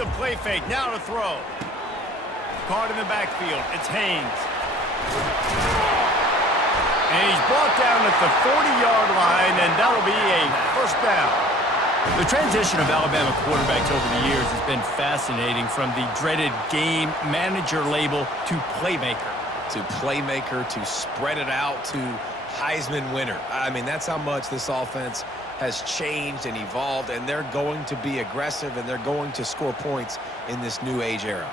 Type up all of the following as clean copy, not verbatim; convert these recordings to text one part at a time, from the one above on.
the play fake. Now to throw. Caught in the backfield. It's Haynes. And he's brought down at the 40-yard line, and that'll be a first down. The transition of Alabama quarterbacks over the years has been fascinating, from the dreaded game manager label to playmaker. To playmaker, to spread it out, to Heisman winner. I mean, that's how much this offense has changed and evolved, and they're going to be aggressive, and they're going to score points in this new age era.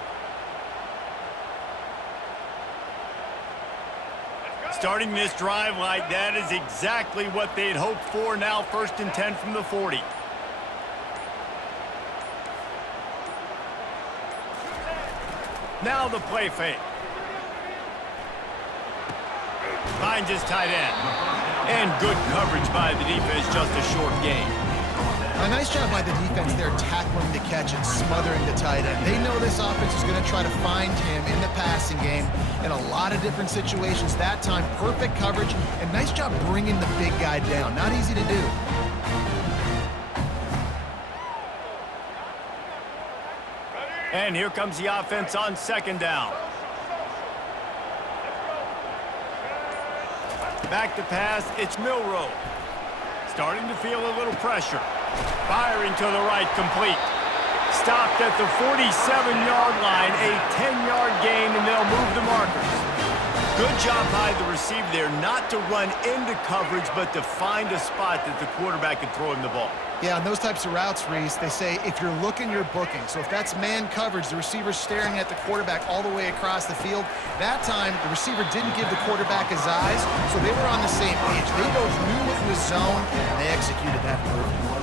Starting this drive like that is exactly what they'd hoped for. Now 1st and 10 from the 40. Now the play fake. Finds his tight end. And good coverage by the defense, just a short gain. A nice job by the defense there, tackling the catch and smothering the tight end. They know this offense is going to try to find him in the passing game in a lot of different situations. That time, perfect coverage, and nice job bringing the big guy down. Not easy to do. And here comes the offense on 2nd down. Back to pass, it's Milroe. Starting to feel a little pressure. Firing to the right, complete. Stopped at the 47-yard line, a 10-yard gain, and they'll move the markers. Good job by the receiver there, not to run into coverage, but to find a spot that the quarterback can throw him the ball. Yeah, on those types of routes, Reese, they say if you're looking, you're booking. So if that's man coverage, the receiver's staring at the quarterback all the way across the field. That time, the receiver didn't give the quarterback his eyes, so they were on the same page. They both knew it was zone, and they executed that perfectly.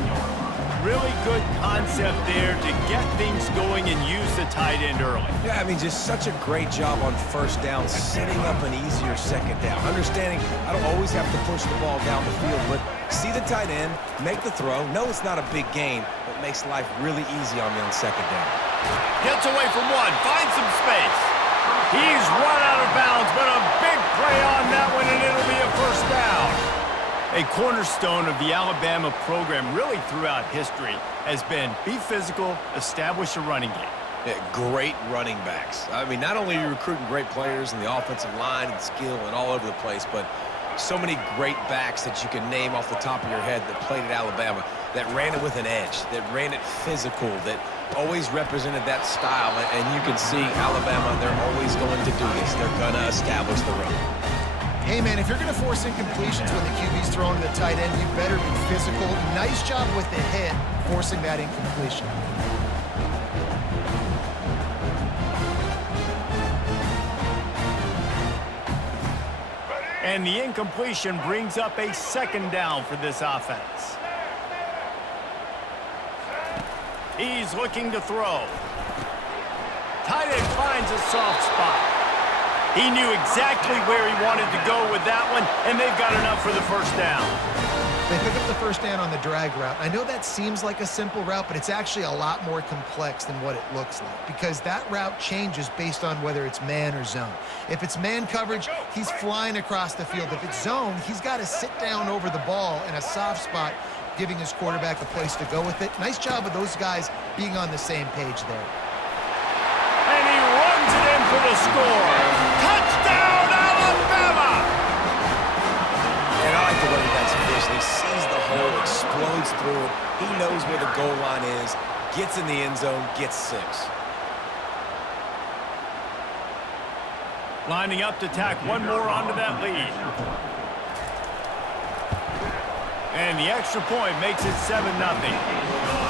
Really good concept there to get things going and use the tight end early. Yeah, I mean, just such a great job on 1st down, setting up an easier 2nd down. Understanding I don't always have to push the ball down the field, but see the tight end, make the throw. No, it's not a big gain, but makes life really easy on me on 2nd down. Gets away from one, finds some space. He's run out of bounds, but a big play on that one, and it'll be a first down. A cornerstone of the Alabama program really throughout history has been be physical, establish a running game. Yeah, great running backs. I mean, not only are you recruiting great players in the offensive line and skill and all over the place, but so many great backs that you can name off the top of your head that played at Alabama, that ran it with an edge, that ran it physical, that always represented that style. And you can see Alabama, they're always going to do this. They're going to establish the run. Hey, man, if you're going to force incompletions when the QB's throwing to the tight end, you better be physical. Nice job with the hit, forcing that incompletion. And the incompletion brings up a 2nd down for this offense. He's looking to throw. Tight end finds a soft spot. He knew exactly where he wanted to go with that one, and they've got enough for the first down. They pick up the first down on the drag route. I know that seems like a simple route, but it's actually a lot more complex than what it looks like, because that route changes based on whether it's man or zone. If it's man coverage, he's flying across the field. If it's zone, he's got to sit down over the ball in a soft spot, giving his quarterback a place to go with it. Nice job of those guys being on the same page there. And he runs it in for the score. Touchdown, Alabama! And I like the running back's vision. He sees the hole, explodes through it. He knows where the goal line is, gets in the end zone, gets 6. Lining up to tack one more onto that lead. And the extra point makes it 7-0.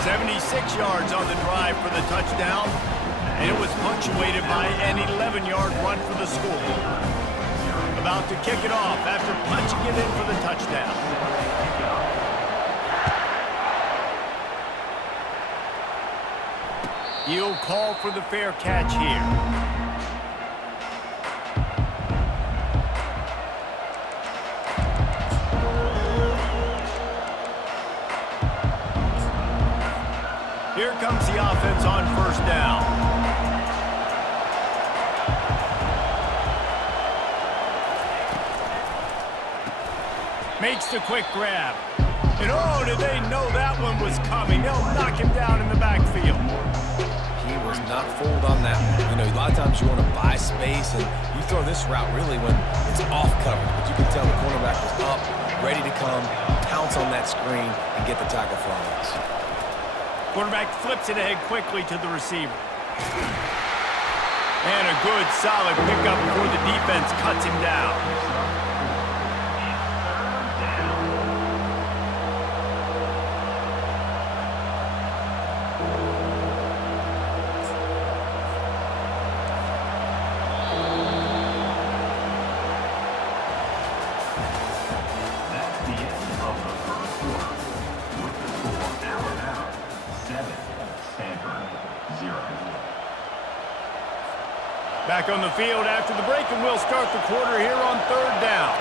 76 yards on the drive for the touchdown. And it was punctuated by an 11-yard run for the score. About to kick it off after punching it in for the touchdown. He'll call for the fair catch here. Here comes the offense on 1st down. Makes the quick grab. And oh, did they know that one was coming. They'll knock him down in the backfield. was not fooled on that one. You know, a lot of times you want to buy space, and you throw this route really when it's off coverage. But you can tell the cornerback was up, ready to come, pounce on that screen, and get the tackle for a loss. Quarterback flips it ahead quickly to the receiver. And a good, solid pickup before the defense cuts him down. Back on the field after the break, and we'll start the quarter here on 3rd down.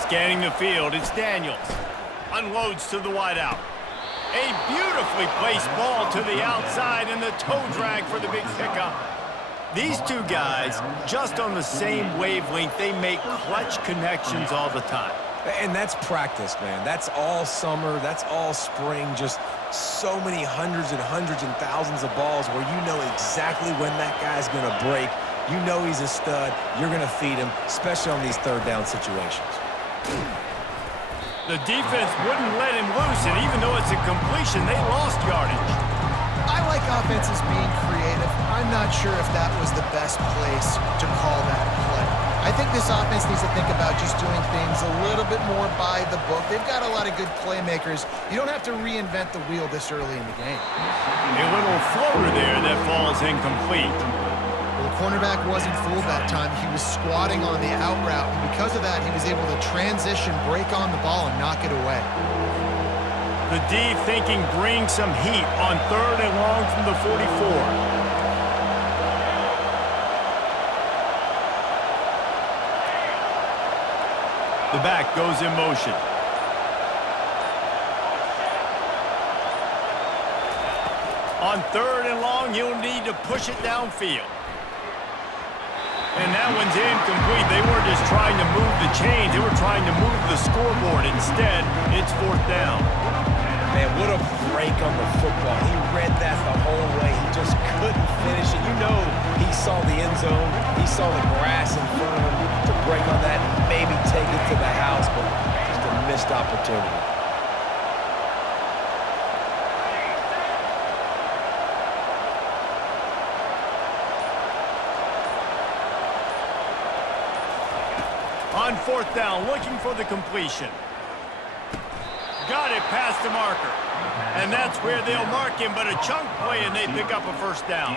Scanning the field, it's Daniels. Unloads to the wideout. A beautifully placed ball to the outside and the toe drag for the big pickup. These two guys, just on the same wavelength, they make clutch connections all the time. And that's practice, man. That's all summer. That's all spring. Just so many hundreds and thousands of balls where you know exactly when that guy's going to break. You know he's a stud. You're going to feed him, especially on these 3rd down situations. The defense wouldn't let him loose, and even though it's a completion, they lost yardage. I like offenses being creative. I'm not sure if that was the best place to call that play. I think this offense needs to think about just doing things a little bit more by the book. They've got a lot of good playmakers. You don't have to reinvent the wheel this early in the game. A little floater there that falls incomplete. Well, the cornerback wasn't fooled that time. He was squatting on the out route, and because of that, he was able to transition, break on the ball, and knock it away. The D thinking bring some heat on 3rd and long from the 44. The back goes in motion. On 3rd and long, he'll need to push it downfield. And that one's incomplete. They weren't just trying to move the chains. They were trying to move the scoreboard. Instead, it's 4th down. Man, what a break on the football. He read that the whole way. He just couldn't finish it. You know he saw the end zone. He saw the grass in front of him to break on that, maybe take it to the house, but just a missed opportunity. On 4th down, looking for the completion. Got it past the marker. And that's where they'll mark him, but a chunk play, and they pick up a 1st down.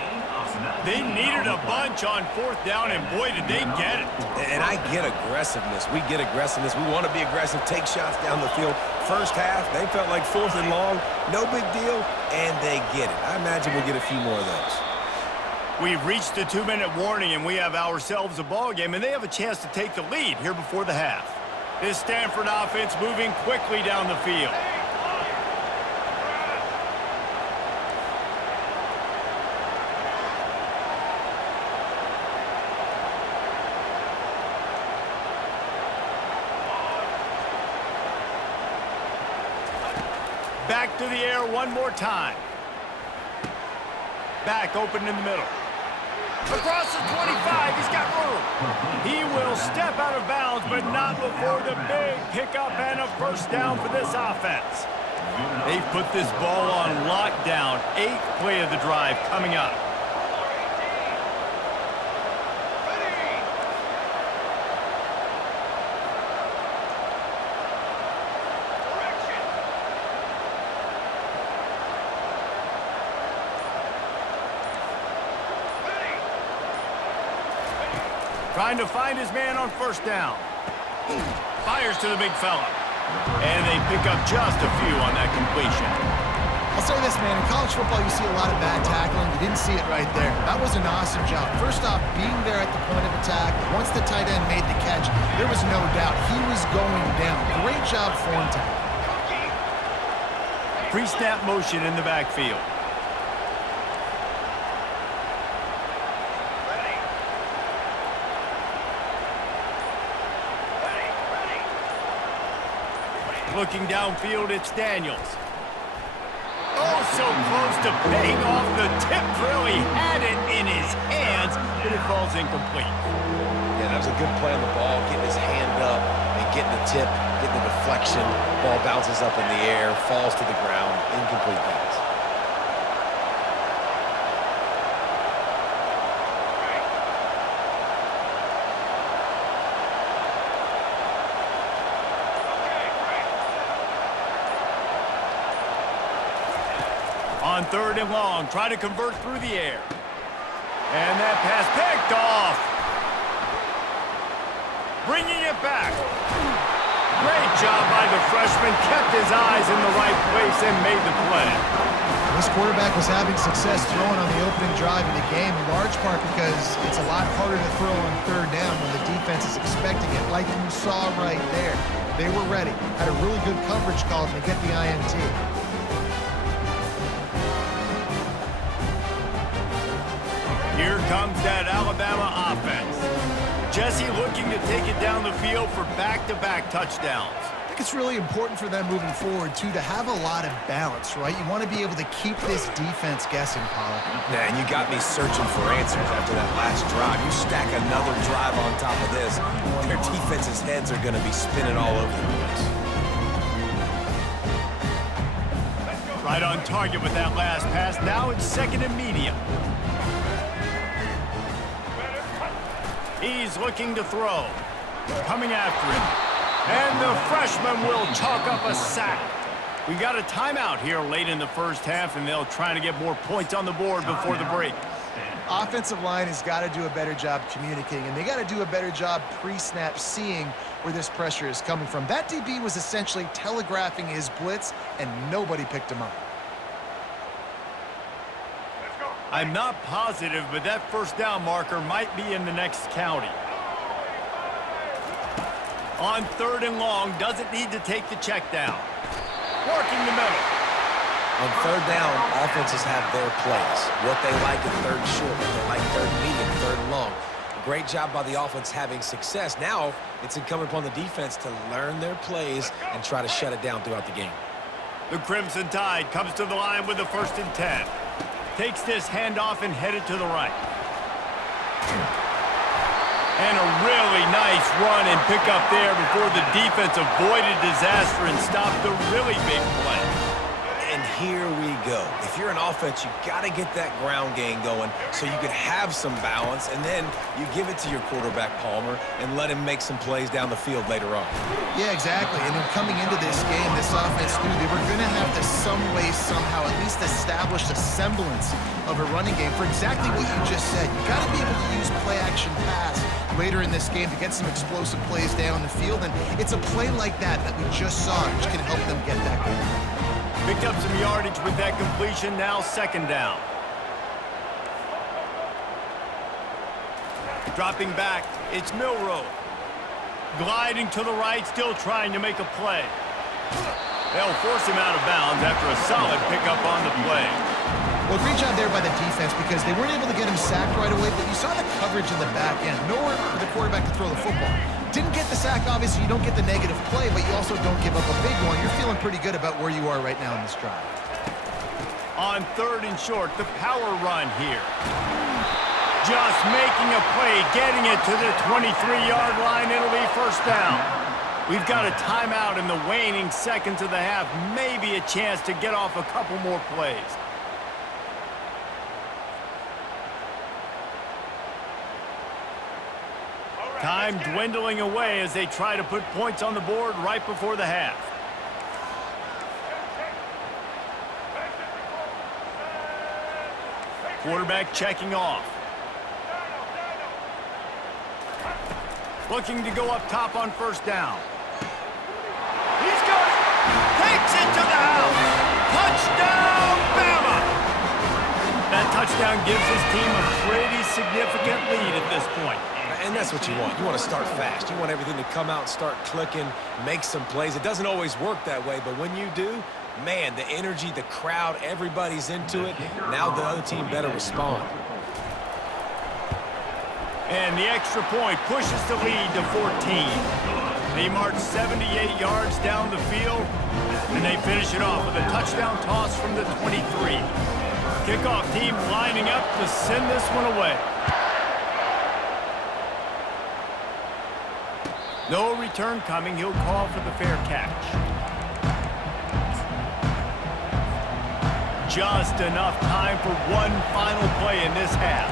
They needed a bunch on 4th down, and boy, did they get it. And I get aggressiveness. We get aggressiveness. We want to be aggressive, take shots down the field. First half, they felt like 4th and long, no big deal, and they get it. I imagine we'll get a few more of those. We've reached the 2-minute warning, and we have ourselves a ball game, and they have a chance to take the lead here before the half. This Stanford offense moving quickly down the field. Back to the air one more time. Back open in the middle. Across the 25, he's got room. He will step out of bounds, but not before the big pickup and a 1st down for this offense. They've put this ball on lockdown. 8th play of the drive coming up. Trying to find his man on 1st down. Fires to the big fella. And they pick up just a few on that completion. I'll say this, man. In college football, you see a lot of bad tackling. You didn't see it right there. That was an awesome job. First off, being there at the point of attack. Once the tight end made the catch, there was no doubt he was going down. Great job form tackling. Pre-snap motion in the backfield. Looking downfield, it's Daniels. Oh, so close to paying off the tip drill. He had it in his hands, but it falls incomplete. Yeah, that was a good play on the ball, getting his hand up and getting the tip, getting the deflection. Ball bounces up in the air, falls to the ground, incomplete pass. On 3rd and long, try to convert through the air. And that pass picked off. Bringing it back. Great job by the freshman. Kept his eyes in the right place and made the play. This quarterback was having success throwing on the opening drive of the game, in large part because it's a lot harder to throw on 3rd down when the defense is expecting it, like you saw right there. They were ready. Had a really good coverage call to get the INT. Here comes that Alabama offense. Jesse looking to take it down the field for back-to-back touchdowns. I think it's really important for them moving forward, too, to have a lot of balance, right? You want to be able to keep this defense guessing, Pollard. Man, you got me searching for answers after that last drive. You stack another drive on top of this, their defense's heads are going to be spinning all over the place. Right on target with that last pass. Now it's 2nd and medium. He's looking to throw. Coming after him. And the freshman will chalk up a sack. We got a timeout here late in the first half, and they'll try to get more points on the board before the break. Offensive line has got to do a better job communicating, and they got to do a better job pre-snap seeing where this pressure is coming from. That DB was essentially telegraphing his blitz, and nobody picked him up. I'm not positive, but that 1st down marker might be in the next county. On 3rd and long, doesn't need to take the check down. Working the middle. On 3rd down, offenses have their plays. What they like in 3rd short, what they like 3rd medium, 3rd and long. Great job by the offense having success. Now it's incumbent upon the defense to learn their plays and try to shut it down throughout the game. The Crimson Tide comes to the line with the 1st and 10. Takes this handoff and headed to the right. And a really nice run and pick up there before the defense avoided disaster and stopped the really big play. And here we go. If you're an offense, you got to get that ground game going so you can have some balance, and then you give it to your quarterback, Palmer, and let him make some plays down the field later on. Yeah, exactly. And then coming into this game, this offense knew they were going to have to some way, somehow, at least establish a semblance of a running game for exactly what you just said. You got to be able to use play-action pass later in this game to get some explosive plays down the field, and it's a play like that that we just saw which can help them get that going. Picked up some yardage with that completion, now 2nd down. Dropping back, it's Milroe. Gliding to the right, still trying to make a play. They'll force him out of bounds after a solid pickup on the play. Well, great job there by the defense because they weren't able to get him sacked right away, but you saw the coverage in the back end. Nowhere for the quarterback to throw the football. Didn't get the sack, obviously. You don't get the negative play, but you also don't give up a big one. You're feeling pretty good about where you are right now in this drive. On 3rd and short, the power run here. Just making a play, getting it to the 23-yard line. It'll be 1st down. We've got a timeout in the waning seconds of the half. Maybe a chance to get off a couple more plays. Time dwindling away as they try to put points on the board right before the half. Quarterback checking off. Looking to go up top on 1st down. He's got it. Takes it to the house. Touchdown, Bama! That touchdown gives his team a pretty significant lead at this point. And that's what you want. You want to start fast. You want everything to come out and start clicking, make some plays. It doesn't always work that way, but when you do, man, the energy, the crowd, everybody's into it. Now the other team better respond. And the extra point pushes the lead to 14. They march 78 yards down the field, and they finish it off with a touchdown toss from the 23. Kickoff team lining up to send this one away. No return coming. He'll call for the fair catch. Just enough time for one final play in this half.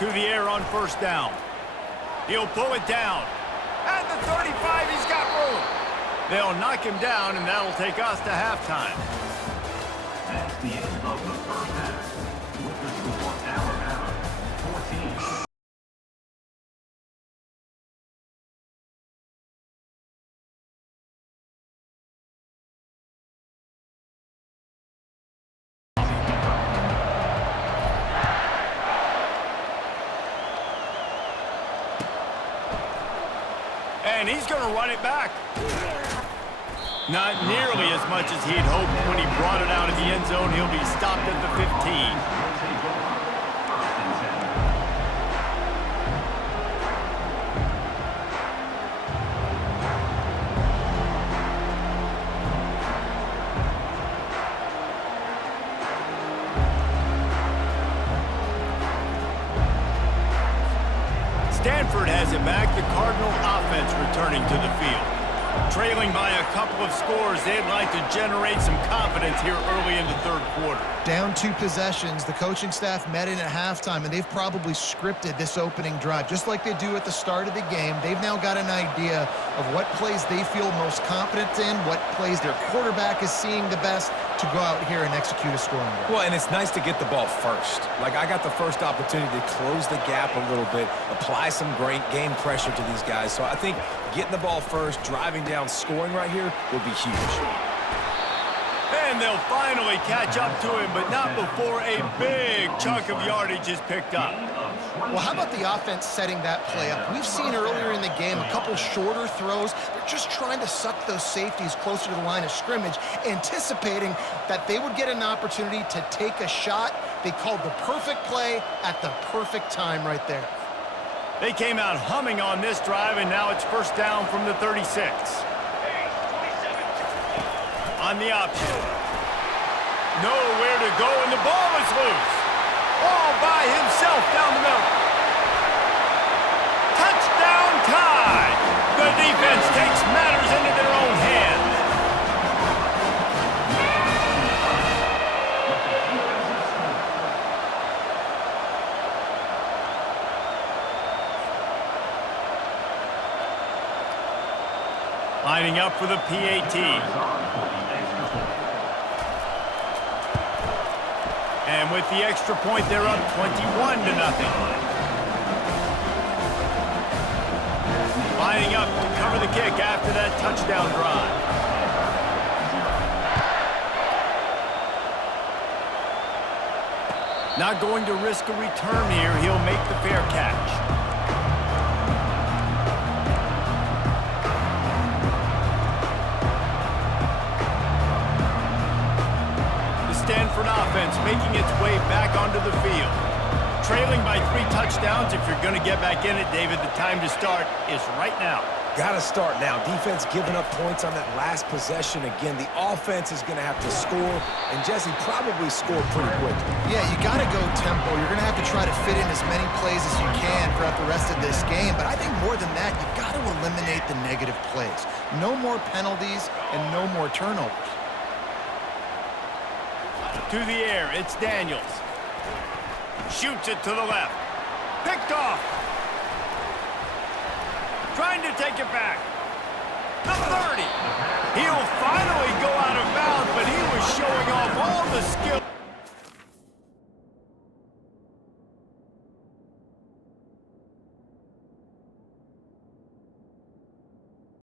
To the air on first down. He'll pull it down. At the 35, he's got room. They'll knock him down, and that'll take us to halftime. That's the end of the first half. With the score, Alabama 14. And he's going to run it back. Not nearly as much as he'd hoped when he brought it out of the end zone. He'll be stopped at the 15. Stanford has it back. The Cardinal offense returning to the field. Trailing by a couple of scores, they'd like to generate some confidence here early in the third quarter. Down 2 possessions, the coaching staff met in at halftime, and they've probably scripted this opening drive. Just like they do at the start of the game, they've now got an idea of what plays they feel most confident in, what plays their quarterback is seeing the best to go out here and execute a scoring drive. Well, and it's nice to get the ball first. Like, I got the first opportunity to close the gap a little bit, apply some great game pressure to these guys. So I think getting the ball first, driving down, scoring right here will be huge. And they'll finally catch up to him, but not before a big chunk of yardage is picked up. Well, how about the offense setting that play up? We've seen earlier in the game a couple shorter throws. They're just trying to suck those safeties closer to the line of scrimmage, anticipating that they would get an opportunity to take a shot. They called the perfect play at the perfect time right there. They came out humming on this drive, and now it's first down from the 36. On the option. Nowhere to go, and the ball is loose. All by himself down the middle. Touchdown tie. The defense takes matters into their own hands. Lining up for the PAT. And with the extra point, they're up 21-0. Lining up to cover the kick after that touchdown drive. Not going to risk a return here. He'll make the fair catch. Stanford offense making its way back onto the field. Trailing by 3 touchdowns. If you're going to get back in it, David, the time to start is right now. Got to start now. Defense giving up points on that last possession. Again, the offense is going to have to score, and Jesse probably scored pretty quickly. Yeah, you got to go tempo. You're going to have to try to fit in as many plays as you can throughout the rest of this game, but I think more than that, you got to eliminate the negative plays. No more penalties and no more turnovers. To the air, it's Daniels. Shoots it to the left. Picked off. Trying to take it back. The 30. He'll finally go out of bounds, but he was showing off all the skill.